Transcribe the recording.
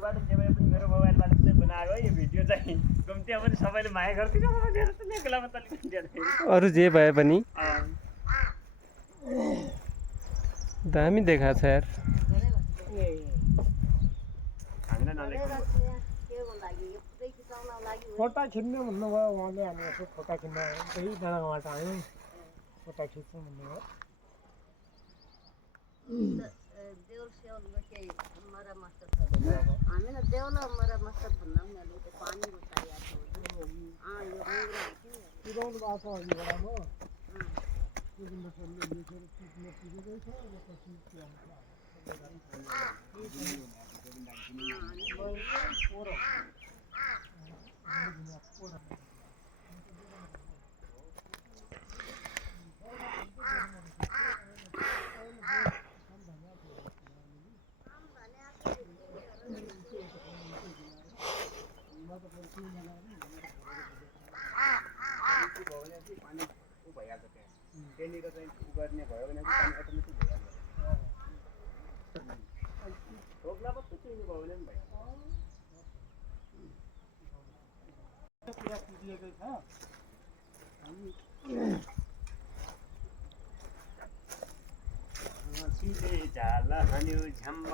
अरूबाट जे भए पनि मेरो मोबाइलबाट चाहिँ बनाएको यो भिडियो चाहिँ कम्ती पनि सबैले माया गर्दैन भनेर चाहिँ एक्लामा तलिदिन्छ अरू जे भए पनि दामी देखा छ यार हामीलाई नलेख्नु फोटा खिच्नु भन्नुभयो उहाँले हामी यसो फोटा खिच्न त्यही जग्गाबाट आयौँ फोटा खिच्नु भन्नुभयो हामीलाई देउला मरमत भन्दा पनि अलि त पानी रुचाइया छ यो पुऱ्याउनु भएको छ अघिबाट म पुग्नु पर्ने लेखेर टिप्न पुगेकै छ अब पछि के पानी उ भइहाल्छ त्यहाँ त्यहाँनिर चाहिँ उ गर्ने भयो भने चाहिँ पानी अटोमेटिक भइहाल्छ रोक्ला पो चुइनु भयो भने पनि भइहाल्छ पुरा पुगिएकै छ सिधै झाल हान्यो झ्याम्म